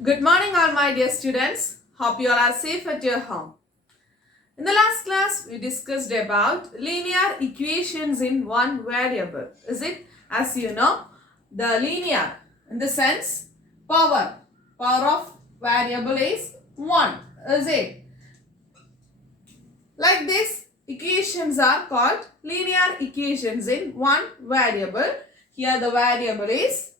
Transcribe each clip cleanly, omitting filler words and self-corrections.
Good morning all my dear students. Hope you all are safe at your home. In the last class, we discussed about linear equations in one variable. Is it? As you know, the linear in the sense power of variable is 1. Is it? Like this, equations are called linear equations in one variable. Here the variable is,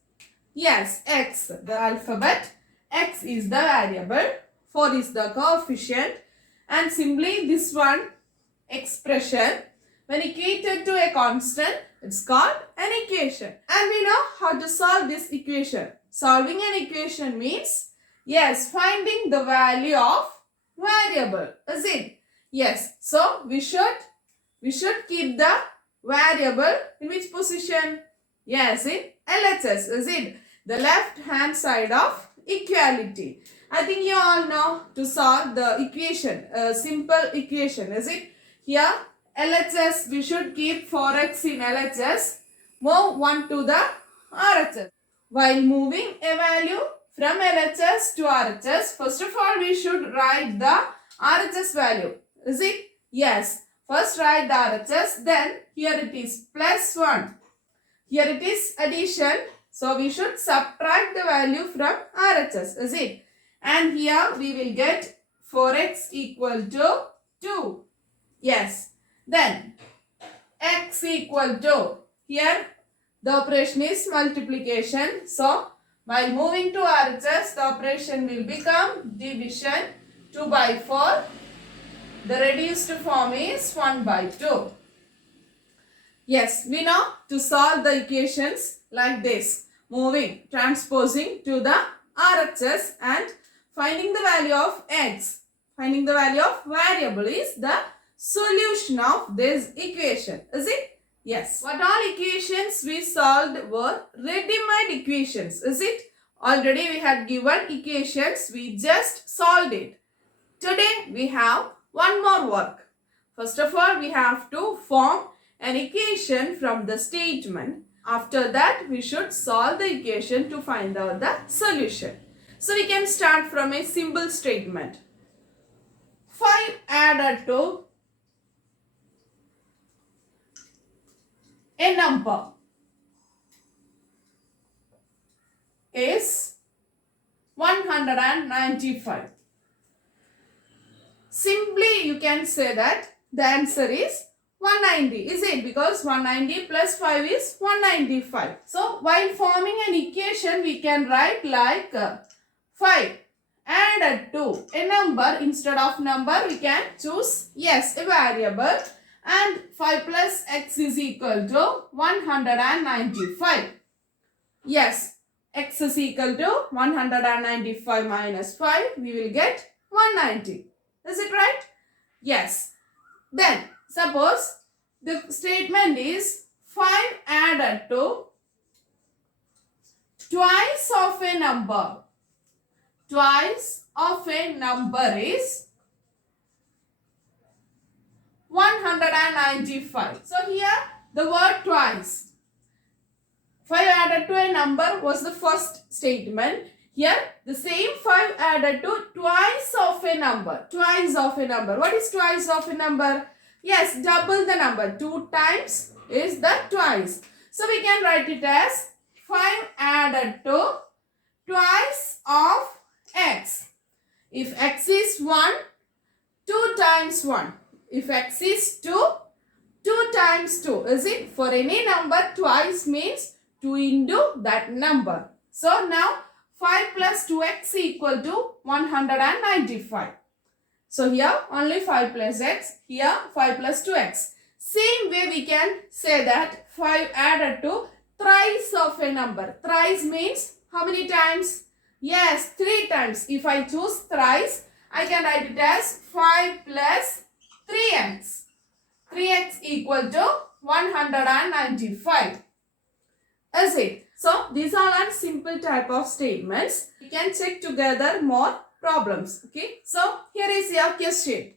yes, x, the alphabet. X is the variable, 4 is the coefficient, and simply this one expression, when equated to a constant, it's called an equation. And we know how to solve this equation. Solving an equation means, yes, finding the value of variable. Is it? Yes. So we should keep the variable in which position? Yes, in LHS. Is it? The left hand side of equality. I think you all know to solve the equation, a simple equation. Is it? Here LHS, we should keep 4x in LHS, move 1 to the RHS. While moving a value from LHS to RHS, first of all we should write the RHS value. Is it? Yes. First write the RHS, then here it is plus 1. Here it is addition. So we should subtract the value from RHS. Is it? And here we will get 4x equal to 2. Yes. Then x equal to, here the operation is multiplication. So while moving to RHS, the operation will become division. 2 by 4. The reduced form is 1 by 2. Yes, we know to solve the equations like this. Moving, transposing to the RHS and finding the value of x. Finding the value of variable is the solution of this equation. Is it? Yes. What all equations we solved were ready-made equations. Is it? Already we had given equations. We just solved it. Today we have one more work. First of all, we have to form an equation from the statement. After that, we should solve the equation to find out the solution. So we can start from a simple statement. 5 added to a number is 195. Simply you can say that the answer is 190. Is it? Because 190 plus 5 is 195. So while forming an equation, we can write like 5 added to a number. Instead of number, we can choose, yes, a variable. And 5 plus x is equal to 195. Yes, x is equal to 195 minus 5. We will get 190. Is it right? Yes. Then, suppose the statement is 5 added to twice of a number. Twice of a number is 195. So, here the word twice. 5 added to a number was the first statement. Here, the same 5 added to twice of a number. Twice of a number. What is twice of a number? Yes, double the number. 2 times is the twice. So, we can write it as 5 added to twice of x. If x is 1, 2 times 1. If x is 2, 2 times 2. Is it? For any number, twice means 2 into that number. So, now 5 plus 2x equal to 195. So here only 5 plus x, here 5 plus 2x. Same way we can say that 5 added to thrice of a number. Thrice means how many times? Yes, 3 times. If I choose thrice, I can write it as 5 plus 3x. 3x equal to 195. Is it? So, these all are simple type of statements. We can check together more problems. Okay. So, here is your question.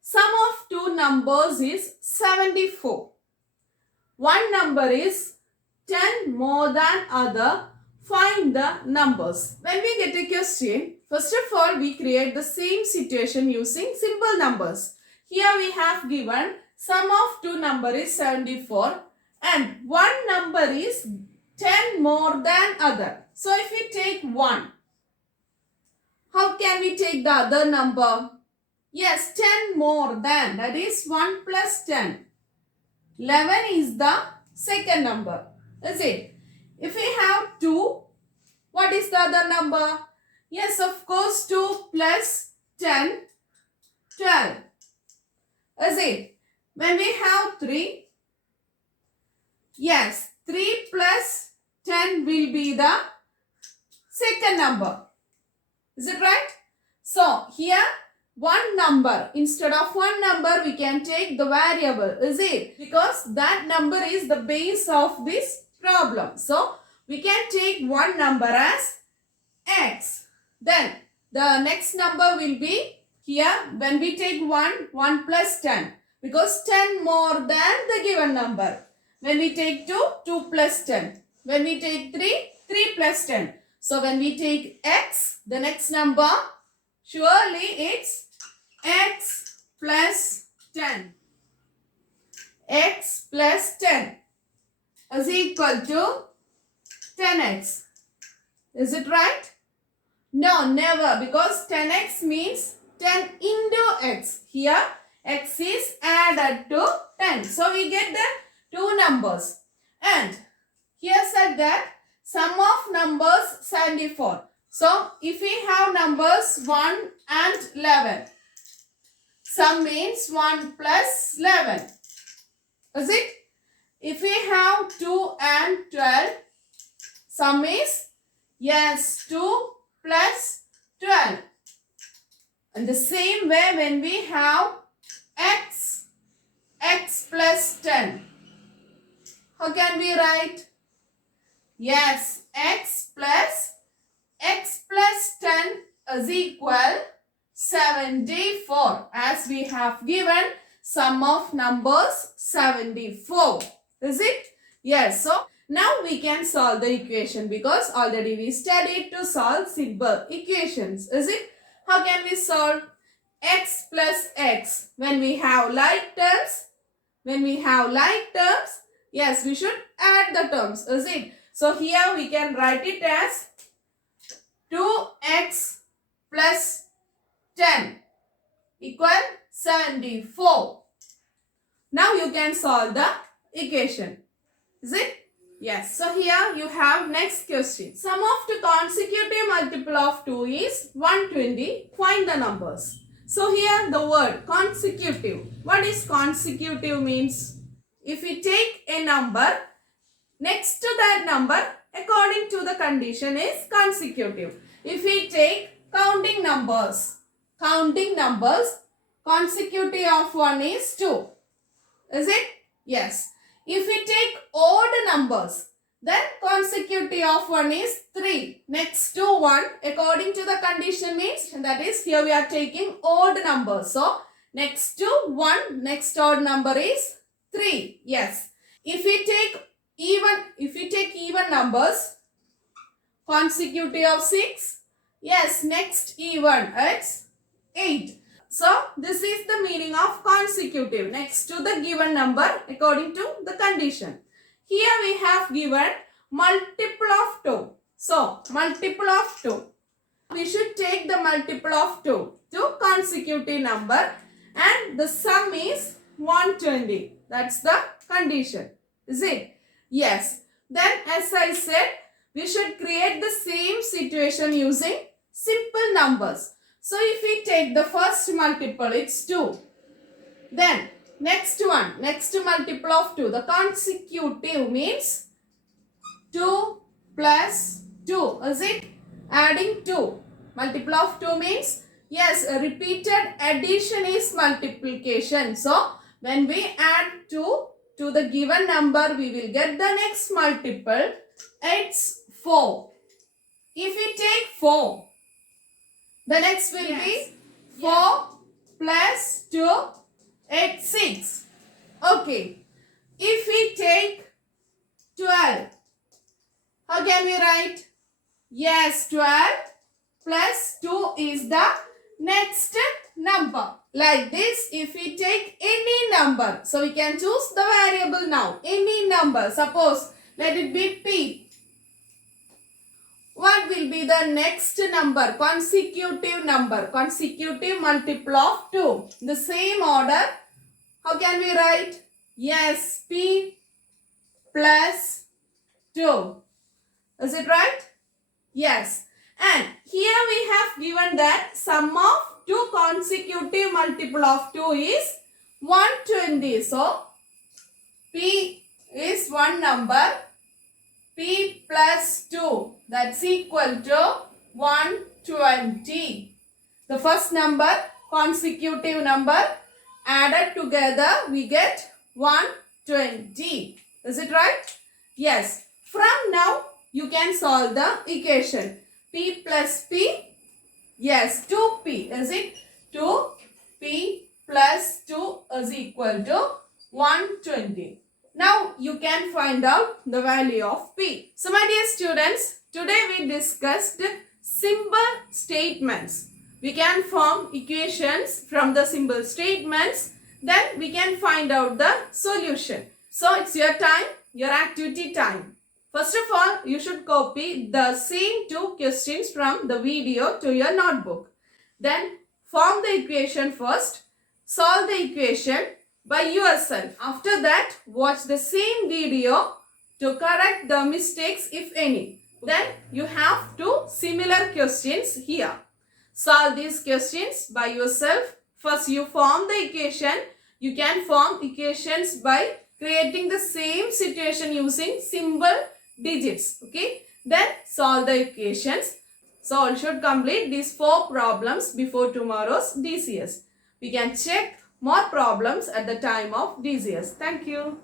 Sum of two numbers is 74. One number is 10 more than other find the numbers. When we get a question, first of all, we create the same situation using simple numbers. Here we have given sum of two numbers is 74 and one number is 10 more than other. So if we take 1, how can we take the other number? Yes, 10 more than, that is 1 plus 10. 11 is the second number, is it? If we have 2, what is the other number? Yes, of course, 2 plus 10, 12. Is it? When we have 3, yes, 3 plus 10 will be the second number. Is it right? So, here one number, instead of one number we can take the variable, is it? Because that number is the base of this problem. So, we can take one number as x. Then, the next number will be here when we take 1, 1 plus 10. Because 10 more than the given number. When we take 2, 2 plus 10. When we take 3, 3 plus 10. So, when we take x, the next number, surely it's x plus 10. X plus 10 is equal to 10x. Is it right? No, never, because 10x means 10 into x. Here, x is added to 10. So, we get the two numbers. And here said that sum of numbers 74. So, if we have numbers 1 and 11, sum means 1 plus 11. Is it? If we have 2 and 12, sum is, yes, 2 plus 12. And the same way when we have x, x plus 10. How can we write? Yes, x plus 10 is equal 74, as we have given sum of numbers 74. Is it? Yes. So, now we can solve the equation because already we studied to solve simple equations. Is it? How can we solve x plus x when we have like terms? When we have like terms, yes, we should add the terms. Is it? So, here we can write it as 2x plus 10 equal 74. Now you can solve the equation. Is it? Yes. So here you have next question. Sum of two consecutive multiple of 2 is 120. Find the numbers. So here the word consecutive. What is consecutive means? If we take a number, next to that number according to the condition is consecutive. If we take counting numbers, consecutive of 1 is 2. Is it? Yes. If we take odd numbers, then consecutive of 1 is 3. Next to 1 according to the condition means, that is here we are taking odd numbers. So, next to 1, next odd number is 3. Yes. If we take even numbers, consecutive of 6, yes, next even it's 8. So, this is the meaning of consecutive, next to the given number according to the condition. Here we have given multiple of 2. So, multiple of 2. We should take the multiple of 2 to consecutive number and the sum is 120. That's the condition. Is it? Yes. Then as I said, we should create the same situation using simple numbers. So, if we take the first multiple, it's 2. Then, next one, next multiple of 2. The consecutive means 2 plus 2. Is it? Adding 2. Multiple of 2 means, yes, repeated addition is multiplication. So, when we add 2 to the given number, we will get the next multiple. It's 4. If we take 4, the next will be 4 plus 2, it's 6. Okay. If we take 12, how can we write? Yes, 12 plus 2 is the next number. Like this, if we take any number, so we can choose the variable now. Any number, suppose let it be P. What will be the next number? Consecutive number. Consecutive multiple of 2. The same order. How can we write? Yes, P plus 2. Is it right? Yes. And here we have given that sum of two consecutive multiple of 2 is 120. So, P is one number. P plus 2, that's equal to 120. The first number, consecutive number, added together we get 120. Is it right? Yes. From now, you can solve the equation. P plus P, yes, 2P, is it? 2P plus 2 is equal to 120. Now you can find out the value of P. So my dear students, today we discussed simple statements. We can form equations from the simple statements. Then we can find out the solution. So it's your time, your activity time. First of all, you should copy the same two questions from the video to your notebook. Then form the equation first. Solve the equation by yourself. After that, watch the same video to correct the mistakes if any. Then you have two similar questions here. Solve these questions by yourself. First you form the equation. You can form equations by creating the same situation using simple digits. Okay. Then solve the equations. So you should complete these 4 problems before tomorrow's DCS. We can check more problems at the time of DCS. Thank you.